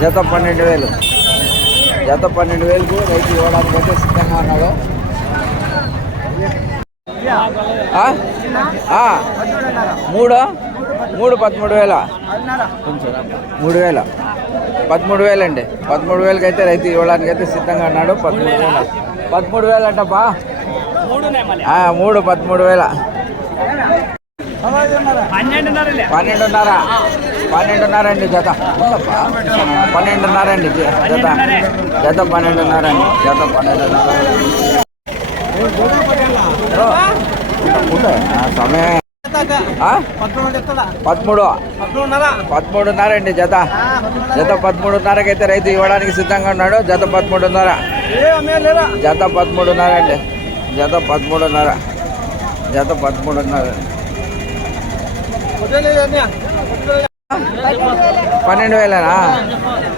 జత పన్నెండు వేలు. జత పన్నెండు వేలకు రైతు ఇవ్వడానికి అయితే సిద్ధంగా ఉన్నాడు. మూడు? మూడు పదమూడు వేల. కొంచెం మూడు వేల. పదమూడు వేలండి. పదమూడు వేలకి అయితే రైతు ఇవ్వడానికి అయితే సిద్ధంగా ఉన్నాడు. పదమూడు వేల. పదమూడు వేలు అంటప్పా మూడు పదమూడు వేల. పన్నెండున్నర పన్నెండున్నర. అండి జత. పన్నెండున్నర అండి జత. జత పన్నెండున్నర అండి జత పన్నెండున్నర సమయం? పదమూడు. పదమూడున్నర అండి జత. జత పదమూడున్నరకి అయితే రైతు ఇవ్వడానికి సిద్ధంగా ఉన్నాడు. జత పదమూడున్నర. జత పదమూడున్నర అండి జత పదమూడున్నర. జత పదమూడున్నర. పన్నెండు వేలేనా?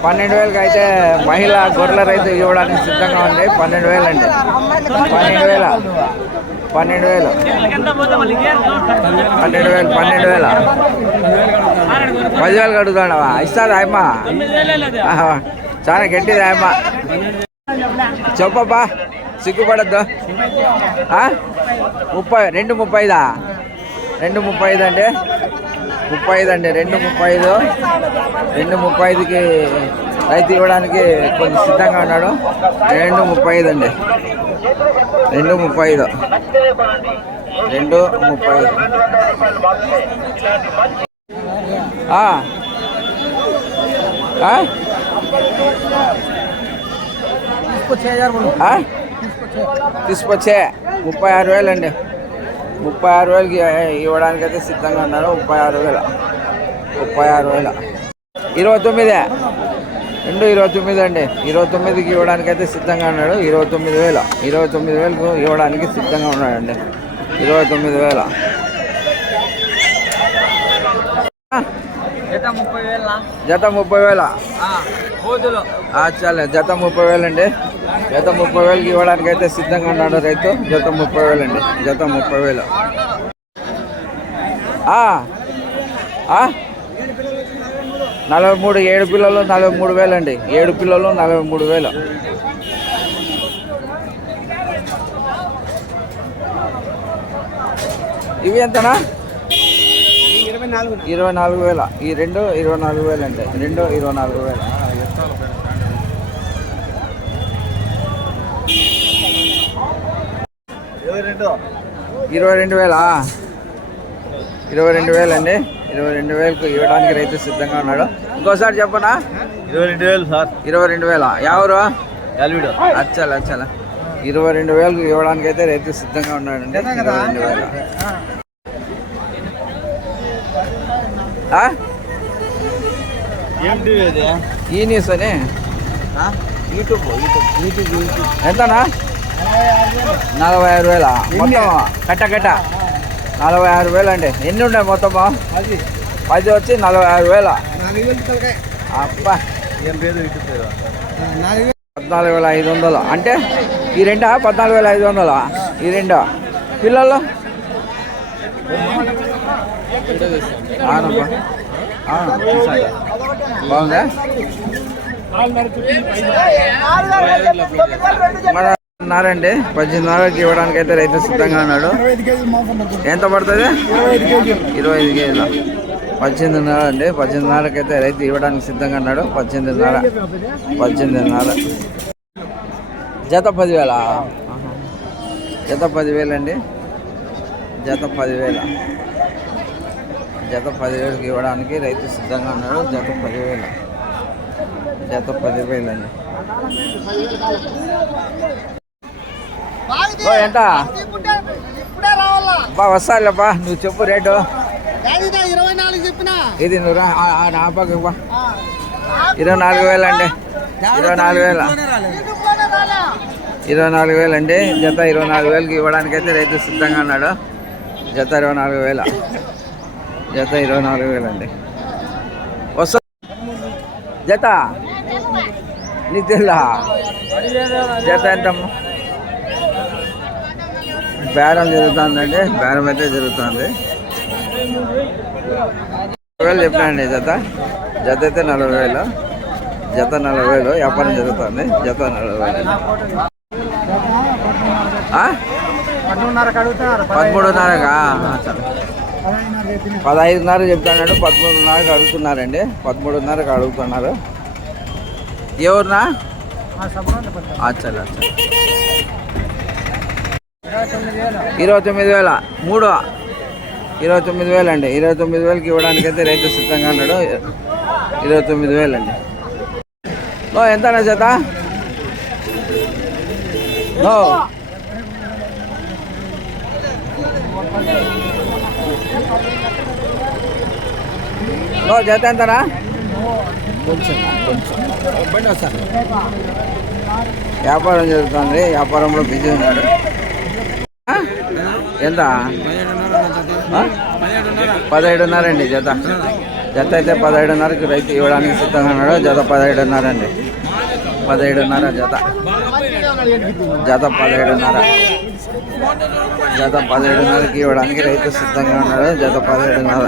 పన్నెండు వేలకి అయితే మహిళ గొర్రెల రైతు ఇవ్వడానికి సిద్ధంగా ఉంది. పన్నెండు వేలు అండి పన్నెండు వేల. పన్నెండు వేలు. పన్నెండు వేలు పన్నెండు వేల. పదివేలు కడుగుతాడవా ఇస్తారా అమ్మా? ఆహా, చాలా గట్టిది అమ్మ. చెప్పబ్బా సిగ్గుపడద్దు. ముప్పై రెండు ముప్పై ఐదా రెండు ముప్పై ఐదు అండి ముప్పై ఐదు అండి రెండు ముప్పై ఐదు రెండు ముప్పై ఐదుకి రైతు ఇవ్వడానికి కొంచెం సిద్ధంగా ఉన్నాడు. రెండు ముప్పై ఐదు అండి. రెండు ముప్పై ఐదు రెండు ముప్పై ఐదు? తీసుకొచ్చే. ముప్పై ఆరు వేలు అండి. ముప్పై ఆరు వేలకి ఇవ్వడానికి అయితే సిద్ధంగా ఉన్నారు ముప్పై ఆరు వేల. ముప్పై ఆరు వేల. ఇరవై తొమ్మిదే. రెండు ఇరవై తొమ్మిది అండి. ఇరవై తొమ్మిదికి ఇవ్వడానికి అయితే సిద్ధంగా ఉన్నాడు. ఇరవై తొమ్మిది వేల. ఇరవై తొమ్మిది వేలకు ఇవ్వడానికి సిద్ధంగా ఉన్నాడండి. ఇరవై తొమ్మిది వేల. జత ముప్పై వేల. వేల. చాలే. జత ముప్పై వేలు అండి జత ముప్పై వేలకి ఇవ్వడానికి అయితే సిద్ధంగా ఉన్నాడు రైతు. జత ముప్పై వేలు అండి జత ముప్పై వేలు? నలభై మూడు ఏడు పిల్లలు నలభై మూడు వేలు అండి ఏడు పిల్లలు నలభై మూడు వేలు. ఇవి ఎంతనా? ఇరవై నాలుగు. వేల. ఈ రెండు ఇరవై నాలుగు వేలు అండి రెండు ఇరవై నాలుగు వేలు. ఇరవై రెండు. వేలా? ఇరవై రెండు వేలు అండి ఇరవై రెండు వేలకు ఇవ్వడానికి రైతు సిద్ధంగా ఉన్నాడు. ఇంకోసారి చెప్పనా? ఇరవై రెండు వేలు సార్. ఇరవై రెండు వేల? ఎవరు ఎల్విడు అచ్చాలి అచ్చాల. ఇరవై రెండు వేలకు ఇవ్వడానికి అయితే రైతు సిద్ధంగా ఉన్నాడండి. ఇరవై రెండు వేల. ఈ న్యూస్ అని యూట్యూబ్ యూట్యూబ్ యూట్యూబ్ యూట్యూబ్. ఎంతనా? నలభై ఆరు వేల? మొత్తం కట్ట కట్ట నలభై ఆరు వేలు అండి. ఎన్ని ఉన్నాయి మొత్తము అది పది. వచ్చి నలభై ఆరు వేల? అబ్బా. పద్నాలుగు వేల ఐదు వందలు. అంటే ఈ రెండా? పద్నాలుగు వేల ఐదు వందలు? ఈ రెండా? పిల్లలు. బాగుందా? మన ఉన్నారండి పద్దెనిమిదిన్నరకి ఇవ్వడానికి అయితే రైతు సిద్ధంగా ఉన్నాడు. ఎంత పడుతుంది? ఇరవై ఐదు కేజీల. పద్దెనిమిదిన్నర అండి పద్దెనిమిదిన్నరకి అయితే రైతు ఇవ్వడానికి సిద్ధంగా ఉన్నాడు. పద్దెనిమిదిన్నర పద్దెనిమిదిన్నర జత పదివేల? జత పదివేలు అండి జత పదివేల. జత పదివేలకు ఇవ్వడానికి రైతు సిద్ధంగా ఉన్నాడు. జత పదివేలు. జత పదివేలు అండి ఎంత ఇప్పుడే రావాలా? బా వస్తాలేపా నువ్వు చెప్పు రేటు. దానిదా ఇరవై నాలుగు చెప్పిన? ఇది నువ్వు నా పక్కకు బా ఇరవై నాలుగు వేలు అండి. ఇరవై నాలుగు వేల. ఇరవై నాలుగు వేలు అండి. జత ఇరవై నాలుగు వేలకి ఇవ్వడానికి అయితే రైతు సిద్ధంగా ఉన్నాడు. జత ఇరవై నాలుగు వేల. జత ఇరవై నాలుగు వేలు అండి. వస్తా. జత. నీకు తెలుదా? జత ఎంతమ్మా? బేరం జరుగుతుందండి బేరం అయితే జరుగుతుంది. వేలు చెప్పినండి జత జత అయితే నలభై వేలు జత నలభై వేలు వ్యాపారం జరుగుతుంది జత నలభై వేలు. పదమూడున్నరకా పదహైదున్నర చెప్తాడు పదమూడున్నరకు అడుగుతున్నారండి పదమూడున్నరకు అడుగుతున్నారు. ఎవరునా? అచ్చా అచ్చా ఇరవై తొమ్మిది వేల. మూడు. ఇరవై తొమ్మిది వేలు అండి. ఇరవై తొమ్మిది వేలకి ఇవ్వడానికి అయితే రైతు సిద్ధంగా ఉన్నాడు. ఇరవై తొమ్మిది వేలు అండి ఓ ఎంతనా చేత ఓ. ఓ చేత ఎంతనా? కొంచెం కొంచెం. వ్యాపారం జరుగుతుంది. వ్యాపారంలో బిజీ ఉన్నాడు? ఎంత? పదిహేడున్నర అండి జత. జత అయితే పదిహేడున్నరకి రైతు ఇవ్వడానికి సిద్ధంగా ఉన్నాడు. జత పదిహేడున్నర అండి పదిహేడున్నర జత. జత పదిహేడున్నర. జత పదిహేడున్నరకి ఇవ్వడానికి రైతు సిద్ధంగా ఉన్నాడు. జత పదిహేడున్నర.